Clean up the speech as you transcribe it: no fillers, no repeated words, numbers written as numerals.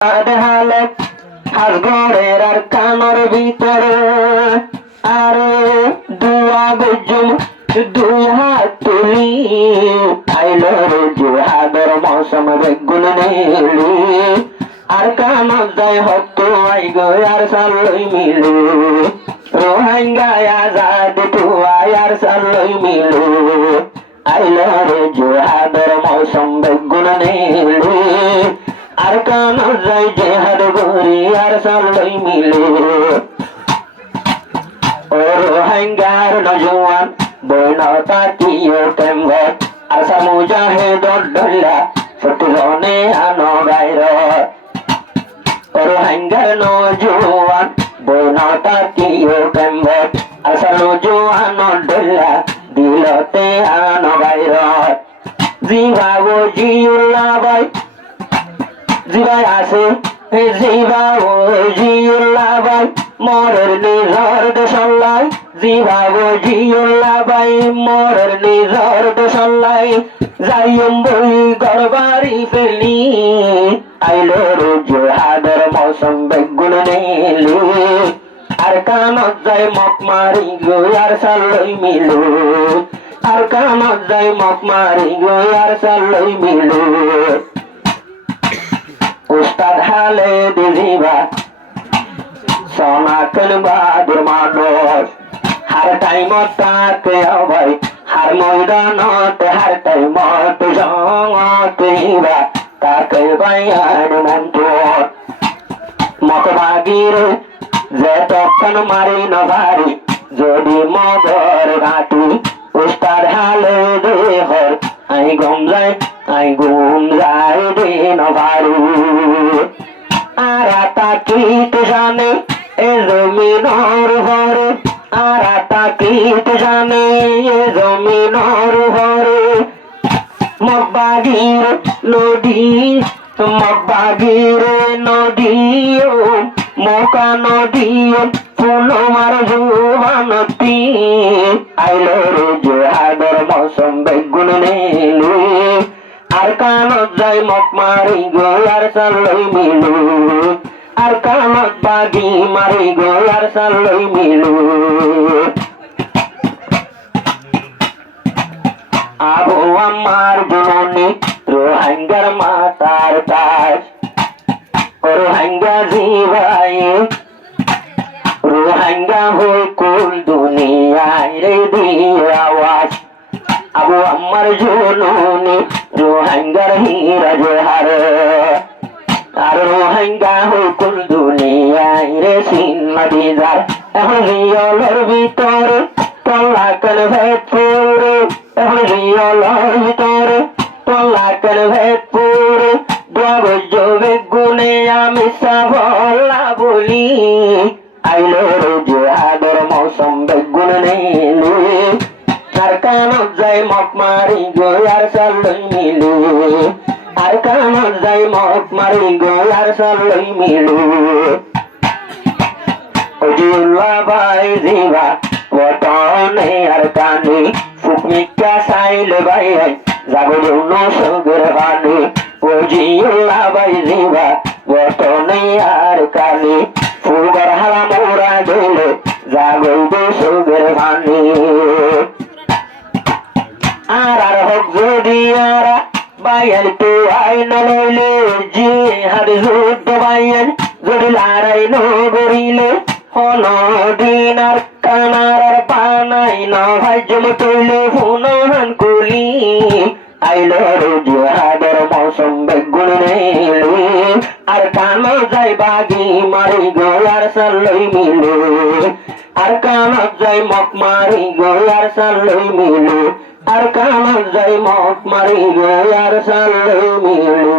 হালে হাসগড়ের আর কানর ভিতরে আরে দুয়া বেজুম দুই হাত তুলি আইলো রে জোহাদের মৌসুম বেগুন নীলি আর কানর যায় হতো আই গো আর সালই মিলে রোহিঙ্গা আজাদ তুয়া আর সালই মিলে আইলো রে জোহাদের মৌসুম বেগুন নীলি আর কানর যায় জেহাদ গরি আর সালই মিলে ও রোহিঙ্গার নজওয়ান বইনতা কিও টেম্বর আসা মুজাহিদ ডল্লা ফটজনে আনো গায়র ও রোহিঙ্গার নজওয়ান বইনতা কিও টেম্বর আসা নজওয়ান ডল্লা দিলতে আনো গায়র জিবাবো জিউল্লাহ ভাই জিবাই আছে জিবা ও জিউল্লাহ ভাই মরের নিজর দেশল্লাই জিবা ও জিউল্লাহ ভাই মরের নিজর দেশল্লাই যাইম বই গরবারি ফেলি আইলো রে জোহাদের মৌসুম বেগুন নীলি আর কানত যায় মক মারি গো আর সালই মিলু আর কানত যায় মক মারি গো আর সালই মিলু উস্তাদ হালে দিজিবা সনাতন বাদুর মানুষ হার টাইমত তাকে ভাই হার ময়দানত হার টাইমত জঙত ইবা তাকে বাইয়ান মন্তর মকবাগির যে তখন মারি নভারি যদি মগর ঘাটি উস্তাদ হালে দেহর আই গম যায় দিন ভারু আর তাকিত জানে এ জমিনর ভরে আর তাকিত জানে এ জমিনর ভরে মকবাগির নদী ও মকা নদী ফুলমার জুবানতি আইলো রে জোহাদের মৌসুম বেগুন নীলি আর কানত যায় মক মারি গো আর সালই মিলু আর কানত বাগি মারি গো আর সালই মিলু আবু আমার জননী রোহিঙ্গার মাতার তাজ রোহিঙ্গা জিবাই রোহিঙ্গা হই কুল দুনিয়ায় রে দিয়ে আওয়াজ আবু আমার জননী রোহিঙ্গার হীরা জোহার আর রোহিঙ্গা হই কুল দুনিয়ায় রে সিন্না দিদার এখন রিয়লের ভিতরে তল্লাকের ভেদ পুরে এখন রিয়লের ভিতরে তল্লাকের ভেদ পুরে বেগুনে আমি সাবলা বলি আইলো রে জোহাদের মৌসুম বেগুন নীলি আর কানত যায় মক মারি গো আর সালই মিলু আর কানত যায় মক মারি গো আর সালই মিলু জিউল্লাহ ভাই জিবা ওটনে আর কানি ফুকমিকা সাইল ভাই যাবো জন্য সগর হানি ও জিউল্লাহ ভাই জিবা ওটনে আর কানি ফুলগর হালা মোরা দিলে যাবো সগর হানি আর হক যদি আর বাইয়ান তো আইন লইলে জি হার যুদ্ধ বাইয়ান যদি লড়াই নগরিলে হন দিন আর কানার আর পানাই না ভাই জম তৈলে হুনহান কুলি আইলো রে জোহাদের মৌসুম বেগুন নীলি আর কানো যাই বাগি মারি গো আর সালই মিলে আর কানো যাই মক মারি গো আর সালই মিলে আর কানত যায় মক মারি গো আর সালই মিলু।